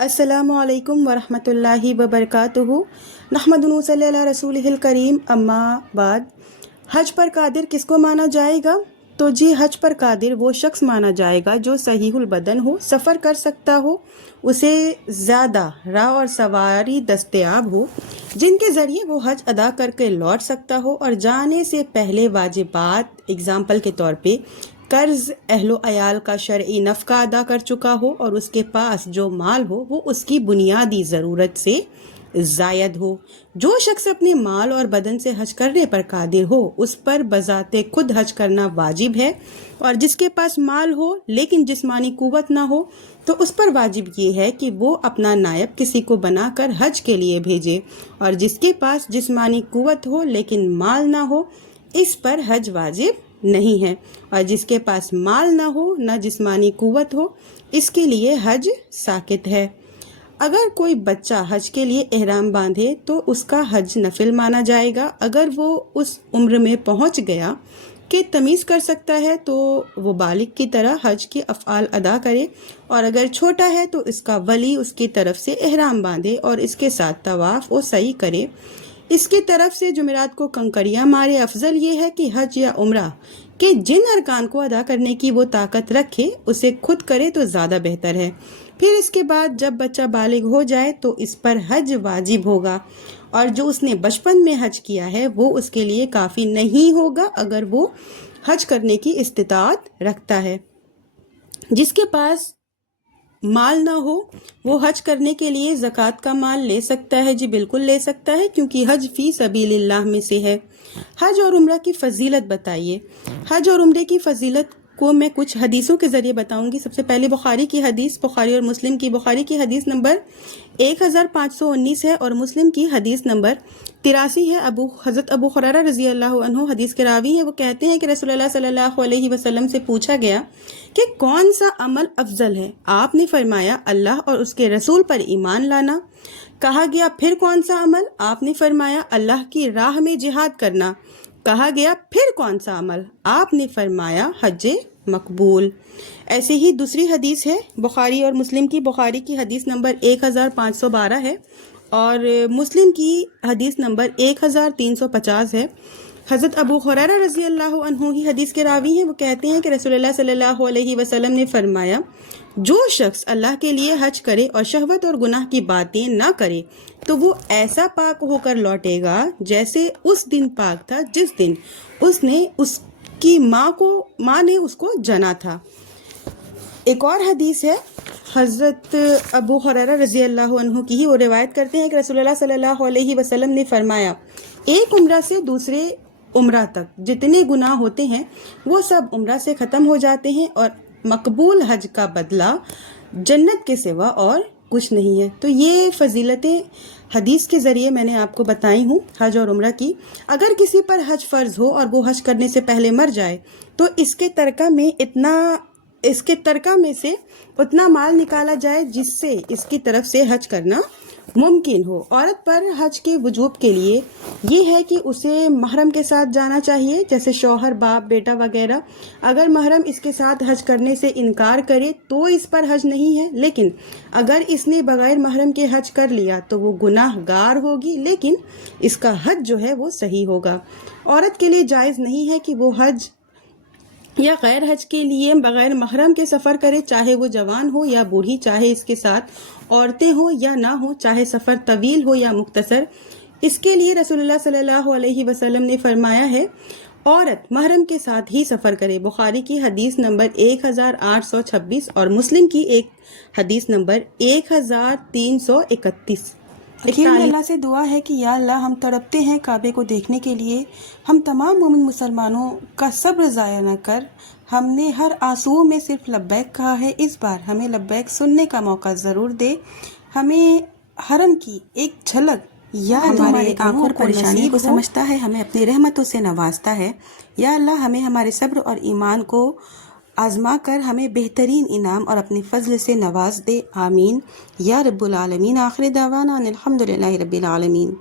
السلام علیکم ورحمۃ اللہ وبرکاتہ۔ نحمدہ صلی اللہ رسول الکریم، اما بعد۔ حج پر قادر کس کو مانا جائے گا؟ تو جی، حج پر قادر وہ شخص مانا جائے گا جو صحیح البدن ہو، سفر کر سکتا ہو، اسے زیادہ راہ اور سواری دستیاب ہو، جن کے ذریعے وہ حج ادا کر کے لوٹ سکتا ہو، اور جانے سے پہلے واجبات اگزامپل کے طور پہ قرض، اہل و عیال کا شرعی نفقہ ادا کر چکا ہو، اور اس کے پاس جو مال ہو وہ اس کی بنیادی ضرورت سے زائد ہو۔ جو شخص اپنے مال اور بدن سے حج کرنے پر قادر ہو، اس پر بذات خود حج کرنا واجب ہے، اور جس کے پاس مال ہو لیکن جسمانی قوت نہ ہو تو اس پر واجب یہ ہے کہ وہ اپنا نائب کسی کو بنا کر حج کے لیے بھیجے، اور جس کے پاس جسمانی قوت ہو لیکن مال نہ ہو، اس پر حج واجب نہیں ہے، اور جس کے پاس مال نہ ہو نہ جسمانی قوت ہو، اس کے لیے حج ساقط ہے۔ اگر کوئی بچہ حج کے لیے احرام باندھے تو اس کا حج نفل مانا جائے گا۔ اگر وہ اس عمر میں پہنچ گیا کہ تمیز کر سکتا ہے تو وہ بالغ کی طرح حج کے افعال ادا کرے، اور اگر چھوٹا ہے تو اس کا ولی اس کی طرف سے احرام باندھے اور اس کے ساتھ طواف و سعی کرے، اس کی طرف سے جمعرات کو کنکریاں مارے۔ افضل یہ ہے کہ حج یا عمرہ کہ جن ارکان کو ادا کرنے کی وہ طاقت رکھے اسے خود کرے تو زیادہ بہتر ہے۔ پھر اس کے بعد جب بچہ بالغ ہو جائے تو اس پر حج واجب ہوگا، اور جو اس نے بچپن میں حج کیا ہے وہ اس کے لیے کافی نہیں ہوگا اگر وہ حج کرنے کی استطاعت رکھتا ہے۔ جس کے پاس مال نہ ہو وہ حج کرنے کے لیے زکوٰۃ کا مال لے سکتا ہے۔ جی بالکل لے سکتا ہے، کیونکہ حج فی سبیل اللہ میں سے ہے۔ حج اور عمرہ کی فضیلت بتائیے۔ حج اور عمرے کی فضیلت کو میں کچھ حدیثوں کے ذریعے بتاؤں گی۔ سب سے پہلے بخاری کی حدیث، بخاری اور مسلم کی۔ بخاری کی حدیث نمبر 1519 ہے اور مسلم کی حدیث نمبر 83 ہے۔ حضرت ابو ہریرہ رضی اللہ عنہ حدیث کے راوی ہیں۔ وہ کہتے ہیں کہ رسول اللہ صلی اللہ علیہ وسلم سے پوچھا گیا کہ کون سا عمل افضل ہے؟ آپ نے فرمایا اللہ اور اس کے رسول پر ایمان لانا۔ کہا گیا پھر کون سا عمل؟ آپ نے فرمایا اللہ کی راہ میں جہاد کرنا۔ کہا گیا پھر کون سا عمل؟ آپ نے فرمایا حج مقبول۔ ایسے ہی دوسری حدیث ہے بخاری اور مسلم کی۔ بخاری کی حدیث نمبر 1512 ہے اور مسلم کی حدیث نمبر 1350 ہے۔ حضرت ابو ہریرہ رضی اللہ عنہ ہی حدیث کے راوی ہیں۔ وہ کہتے ہیں کہ رسول اللہ صلی اللہ علیہ وسلم نے فرمایا جو شخص اللہ کے لیے حج کرے اور شہوت اور گناہ کی باتیں نہ کرے تو وہ ایسا پاک ہو کر لوٹے گا جیسے اس دن پاک تھا جس دن اس کی ماں نے اس کو جنا تھا۔ ایک اور حدیث ہے حضرت ابو ہریرہ رضی اللہ عنہ کی ہی، وہ روایت کرتے ہیں کہ رسول اللہ صلی اللہ علیہ وسلم نے فرمایا ایک عمرہ سے دوسرے عمرہ تک جتنے گناہ ہوتے ہیں وہ سب عمرہ سے ختم ہو جاتے ہیں، اور مقبول حج کا بدلہ جنت کے سوا اور کچھ نہیں ہے۔ تو یہ فضیلتیں حدیث کے ذریعے میں نے آپ کو بتائی ہوں حج اور عمرہ کی۔ اگر کسی پر حج فرض ہو اور وہ حج کرنے سے پہلے مر جائے تو اس کے ترکہ میں سے اتنا مال نکالا جائے جس سے اس کی طرف سے حج کرنا ممکن ہو۔ عورت پر حج کے وجوب کے لیے یہ ہے کہ اسے محرم کے ساتھ جانا چاہیے، جیسے شوہر، باپ، بیٹا وغیرہ۔ اگر محرم اس کے ساتھ حج کرنے سے انکار کرے تو اس پر حج نہیں ہے، لیکن اگر اس نے بغیر محرم کے حج کر لیا تو وہ گناہ گار ہوگی، لیکن اس کا حج جو ہے وہ صحیح ہوگا۔ عورت کے لیے جائز نہیں ہے کہ وہ حج یا غیر حج کے لیے بغیر محرم کے سفر کرے، چاہے وہ جوان ہو یا بوڑھی، چاہے اس کے ساتھ عورتیں ہوں یا نہ ہوں، چاہے سفر طویل ہو یا مختصر۔ اس کے لیے رسول اللہ صلی اللہ علیہ وسلم نے فرمایا ہے عورت محرم کے ساتھ ہی سفر کرے۔ بخاری کی حدیث نمبر 1826 اور مسلم کی ایک حدیث نمبر 1331۔ اخیر میں اللہ سے دعا ہے کہ یا اللہ، ہم تڑپتے ہیں کعبے کو دیکھنے کے لیے، ہم تمام مومن مسلمانوں کا صبر ضائع نہ کر۔ ہم نے ہر آنسوؤں میں صرف لبیک کہا ہے، اس بار ہمیں لبیک سننے کا موقع ضرور دے۔ ہمیں حرم کی ایک جھلک یا ہمارے آنکھوں اور پریشانی کو سمجھتا ہے، ہمیں اپنی رحمتوں سے نوازتا ہے۔ یا اللہ، ہمیں ہمارے صبر اور ایمان کو آزما کر ہمیں بہترین انعام اور اپنے فضل سے نواز دے، آمین یا رب العالمین۔ آخر دعوانا ان الحمد للہ رب العالمین۔